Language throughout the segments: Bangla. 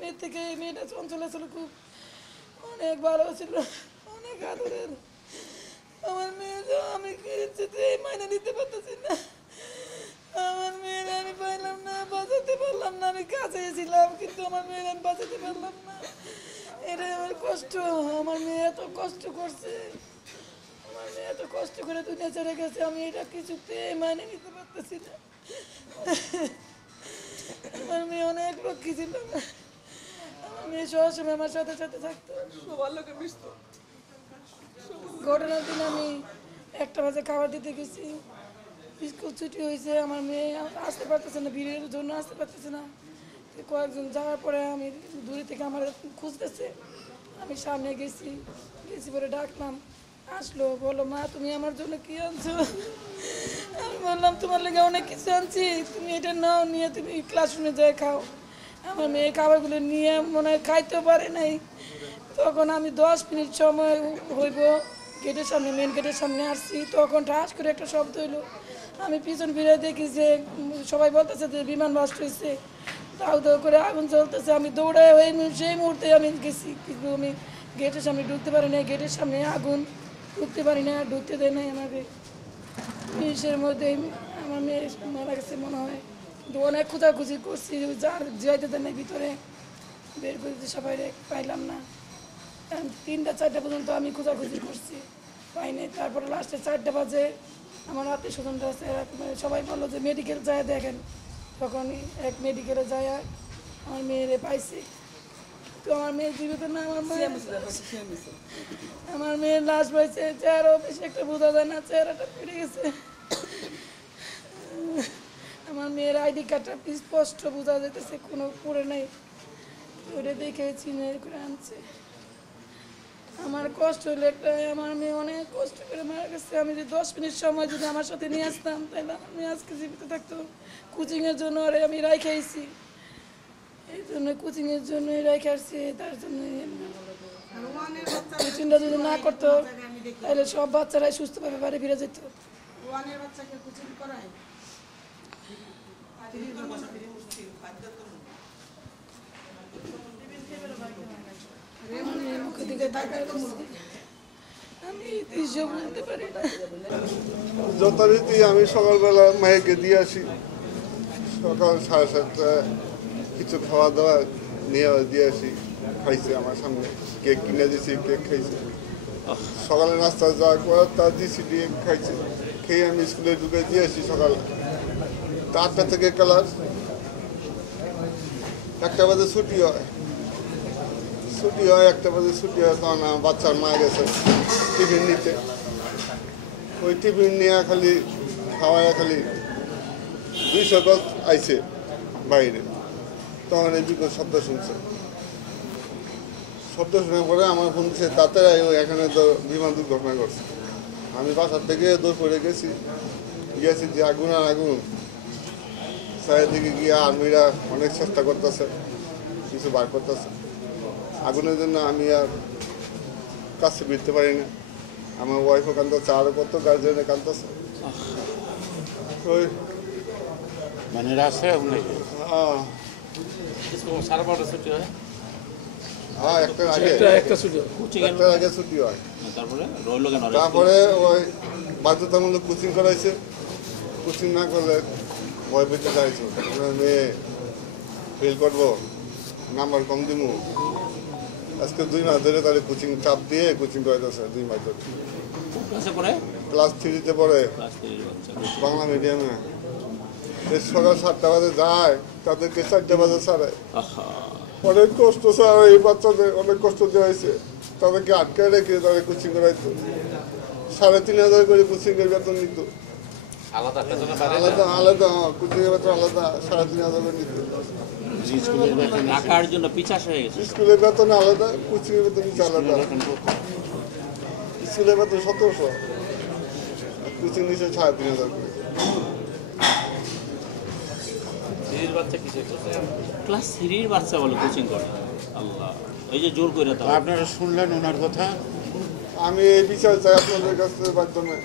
মেয়ে থেকে এই মেয়েটা চঞ্চল ছিল, খুব অনেক ভালো ছিল, অনেক আদরের। আমার মেয়ে আমি কিছুতেই মাইনে দিতে পারতেছি না। আমার মেয়ের আমি পাইলাম না, বাঁচাতে পারলাম না। আমি কাছে ছিলাম কিন্তু আমার মেয়ের আমি বাঁচাতে পারলাম না। এটাই আমার কষ্ট। আমার মেয়ে এত কষ্ট করছে, আমার মেয়ে এত কষ্ট করে দুনিয়া ছেড়ে গেছে, আমি এটা কিছুতেই মাইনে নিতে পারতেছি না। আমার মেয়ে অনেক লক্ষ্মী ছিল, আমার মেয়ে সবসময় আমার সাথে সাথে থাকতো, সবার লোকে মিশতো। ঘটনার দিন আমি 1টা বাজে খাবার দিতে গেছি, স্কুল ছুটি হয়েছে, আমার মেয়ে আসতে পারতেছে না, ভিড়ের জন্য আসতে পারতেছে না। কয়েকজন যাওয়ার পরে আমি দূরে থেকে আমার খুঁজতেছে, আমি সামনে গেছি পরে ডাকলাম, আসলো, বললো মা তুমি আমার জন্য কি আনছো? আমি বললাম তোমার লেগে অনেক কিছু আনছি, তুমি এটা নাও, নিয়ে তুমি ক্লাসরুমে যাই খাও। আমার মেয়ে খাবারগুলো নিয়ে মনে হয় খাইতেও পারে নাই। তখন আমি 10 মিনিট সময় হইব গেটের সামনে, মেন গেটের সামনে আসছি, তখন ঠাস করে একটা শব্দ হইলো। আমি পিছন ফিরে দেখি যে সবাই বলতেছে যে বিমান বাস্ট হয়েছে, দাউ দাউ করে আগুন জ্বলতেছে। আমি দৌড়ায় সেই মুহূর্তে আমি গেছি, কিন্তু আমি গেটের সামনে ঢুকতে পারি না, গেটের সামনে আগুন, ঢুকতে পারি না, ঢুকতে দেয় নাই আমাকে। জিনিসের মধ্যে আমার মেয়ে মারা গেছে মনে হয়, কিন্তু অনেক খোঁজাখুঁজি করছি, যার যাইতে দেয় নাই ভিতরে, বের করে সবাই পাইলাম না। 3টা 4টা পর্যন্ত আমি খোঁজাখুঁজি করছি, পাই নাই। তারপরে লাস্টে 4টা বাজে আমার আত্মীয় স্বজনরা সবাই বললো যে মেডিকেল যায় দেখেন। তখন এক মেডিকেলে যায় আমার মেয়েরে পাইছি। তো আমার মেয়ের জীবিত না, আমার মেয়ের লাশ পাইছে, চেহারাও বেশি একটা বোঝা যায় না, চেহারাটা ফিরে গেছে। আমার মেয়ের আইডি কার্ডটা স্পষ্ট বোঝা যেতেছে, কোনো পড়ে নাই, ওটা দেখে চিনে করে আনছে। আমার কষ্ট হলো একটা, আমার মেয়ে অনেক কষ্ট করে মারা গেছে। আমি যদি 10 মিনিট সময় যদি আমার সাথে নিয়ে আসতাম তাহলে আমার মেয়ে আজকে জীবিত থাকতো। কোচিংয়ের জন্য আরে আমি রাইখে আইছি, এই জন্য কোচিংয়ের জন্যই রাইখে আসছি, তার জন্য কোচিংটা যদি না করতো তাহলে সব বাচ্চারাই সুস্থভাবে বাড়ি ফিরে যেত। আমি দৃশ্য বলতে পারি না। যথারীতি আমি সকালবেলা মায়েকে দিয়ে আসি, সকাল 7:30টায় কিছু খাওয়া দাওয়া নিয়ে দিয়ে আসি, খাইছে আমার সামনে, কেক কিনে দিয়েছি, কেক খাইছে। সকালে নাস্তা যাওয়ার পর তার দিয়েছি, দিয়ে খাইছে, খেয়ে আমি স্কুলে ঢুকে দিয়ে আসি সকালে। 8টা থেকে ক্লাস, 1টা বাজে ছুটি হয়, 1টা বাজে ছুটি হয়। তখন আমার বাচ্চার মা গেছে টিফিন নিতে, ওই টিফিন নিয়ে খালি খাওয়ায় খালি 200 গজ আইছে বাইরে। তখন এই বিকট শব্দ শুনছে, শব্দ শোনার পরে আমার ফোন দিচ্ছে তাড়াতাড়ি এখানে তো বিমান দুর্ঘটনা করছে। আমি বাসার থেকে দৌড় করে গেছি যে আগুন আর আগুন। চারিদিকে গিয়ে আর্মিরা অনেক চেষ্টা করতেছে, কিছু বার করতেছে। আগুনের জন্য আমি আর কাছে ফিরতে পারি না, আমার ওয়াইফও কাঁদতেছে, আরও কত গার্জেনে কাঁদতেছে। ওই মানে রাস্তায় আগুন লাগে? হ্যাঁ, 12:30 ছুটি হয়, একটার আগে ছুটি হয়। তারপরে ওই বাধ্যতামূলক কোচিং করাইছে, কোচিং না করলে ভয় পেতে চাইছে, মেয়ে ফেল করবো, নাম্বার কম দিব। আজকে 2 মাস ধরে তাহলে কোচিং চাপ দিয়ে কোচিং করাইতেছে, 2 মাস ধরে। ক্লাস 3-তে পড়ে, বাংলা মিডিয়ামে। সকাল 7টা বাজে যায়, তাদেরকে 4টা বাজে ছাড়ে। অনেক কষ্ট স্যার, এই বাচ্চাদের অনেক কষ্ট দেওয়া হয়েছে। তাদেরকে আটকায় রেখে তাদের কোচিং করাইতো, 3,500 করে কোচিংয়ের বেতন নিত, আলাদা আলাদা কোচিং এর বেতন আলাদা, 3,500 করে নিত। স্কুলের বেতন আলাদা, কোচিং এর বেতন আলাদা। স্কুলের বেতন 1700, কোচিং নিচ্ছে 3,500 করে। ক্লাস 3-র বাচ্চা বলে কোচিং করে, আল্লাহ, এই যে জোর করে। আপনারা শুনলেন ওনার কথা। আমি এই বিচার চাই আপনাদের কাছে মাধ্যমে,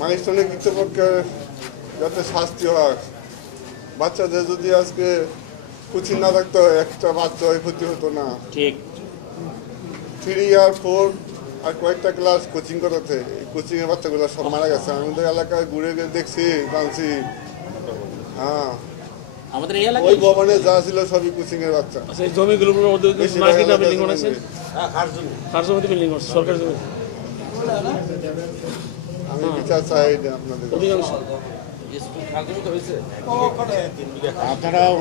মাইস্টনের কৃতপক্ষে যাতে শাস্তি হয়। বাচ্চাদের যদি আজকে কোচিং না থাকতো একটা বাচ্চা হয়ে ক্ষতি হতো না। ঠিক 3 আর 4 আর কয়েকটা ক্লাস কোচিং করাতে কোচিং এর বাচ্চাগুলো সব মারা গেছে। আমাদের এলাকায় ঘুরে গিয়ে দেখছি জানছি। হ্যাঁ আমাদের এই ওই এলাকায় ভবনে যা ছিল সবই কোচিং এর বাচ্চা। আচ্ছা এই জমিগুলোর মধ্যে বেশিরভাগ মার্কেটটা এলাকায় বিল্ডিং জমি বানাইছে, নেই। কার জমিতে বিল্ডিং করছে? সরকারি জমি আমি বিচার চাই না আপনাদের। অধিকাংশ। আপনারা